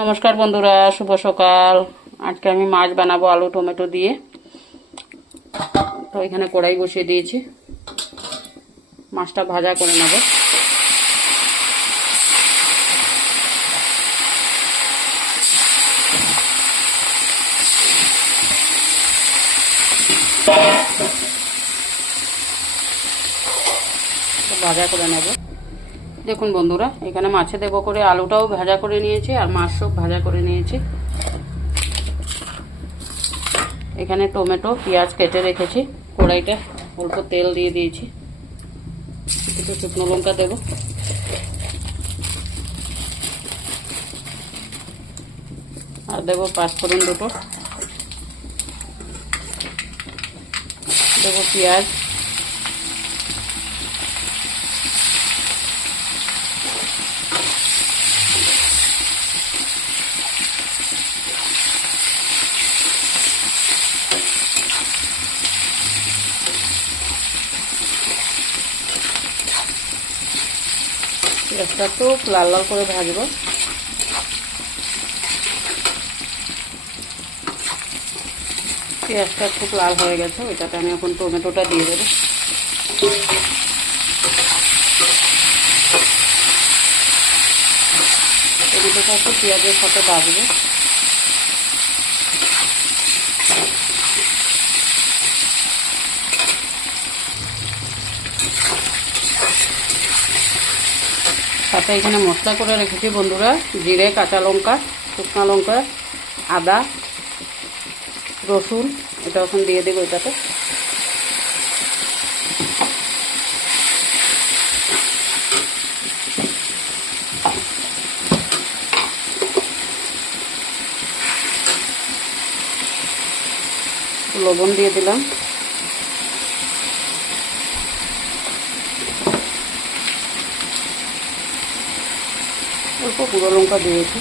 নমস্কার বন্ধুরা, শুভ সকাল। আজকে আমি মাছ বানাবো আলু টমেটো দিয়ে। তো এখানে কড়াই বসিয়ে দিয়েছি, মাছটা ভাজা করে নেব। ভাজা করে নেব। দেখুন বন্ধুরা, এখানে মাছে দেবো করে আলুটাও ভাজা করে নিয়েছি আর মাছ সব ভাজা করে নিয়েছি। এখানে টমেটো পেঁয়াজ কেটে রেখেছি। কড়াইটা অল্প তেল দিয়ে দিয়েছি, একটু শুকনো লঙ্কা দেব, আর দেবো পাঁচফোড়ন দুটো, দেবো পেঁয়াজ, পেঁয়াজটা তো লাল লাল করে ভাজবো। পেঁয়াজটা খুব লাল হয়ে গেছে, ওইটাতে আমি এখন টমেটোটা দিয়ে দেবো। টমেটোটা একটু পেঁয়াজের সাথে ভাজবো। সাথে এখানে মশলা করে রেখেছি বন্ধুরা, জিরে, কাঁচা লঙ্কা, শুকনো লঙ্কা, আদা, রসুন, এটা এখন দিয়ে দেবো এটাতে। লবণ দিয়ে দিলাম, অল্প গুঁড়ো লঙ্কা দিয়েছি।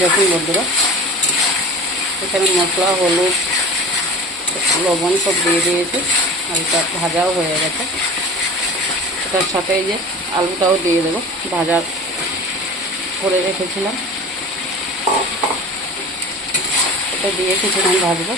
দেখুন বন্ধুরা, এখানে মশলা, হলুদ, লবণ সব দিয়ে দিয়েছি, হালকা ভাজাও হয়ে গেছে। তার সাথে এই যে আলুটাও দিয়ে দেবো, ভাজা করে রেখেছিলাম, এটা দিয়ে কিছুক্ষণ ভাজবো।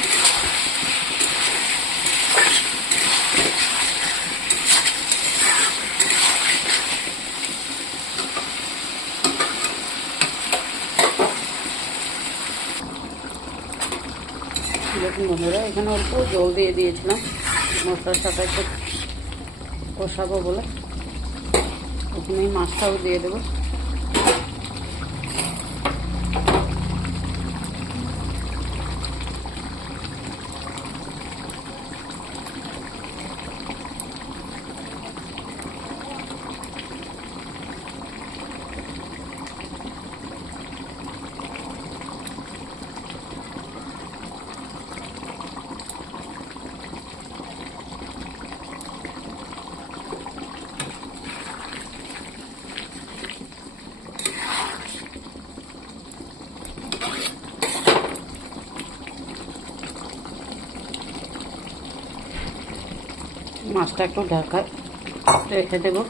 দেখুন বন্ধুরা, এখানে অল্প জল দিয়ে দিয়েছিলাম মশলার সাথে একটু কষাবো বলে। এখানে মাছটাও দিয়ে দেবো। মাছটা একটু ঢাকা রেখে দেবো।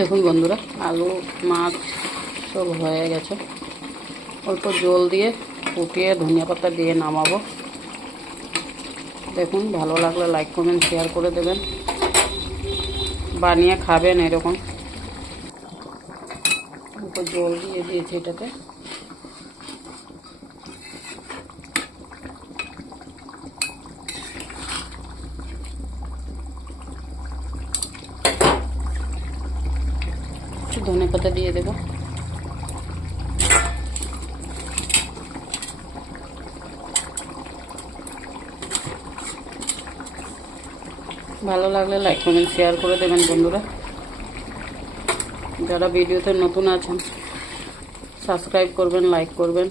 দেখুন বন্ধুরা, আলু মাছ সব হয়ে গেছে। অল্প জল দিয়ে ফুটিয়ে ধনিয়া পাতা দিয়ে নামাবো। দেখুন, ভালো লাগলে লাইক কমেন্ট শেয়ার করে দেবেন, বানিয়ে খাবেন এরকম। অল্প জল দিয়ে দিয়েছি এটাতে। ধনে পাতা দিয়ে দেবো। ভালো লাগলে লাইক কমেন্ট শেয়ার করে দেবেন বন্ধুরা। যারা ভিডিওতে নতুন আছেন সাবস্ক্রাইব করবেন, লাইক করবেন।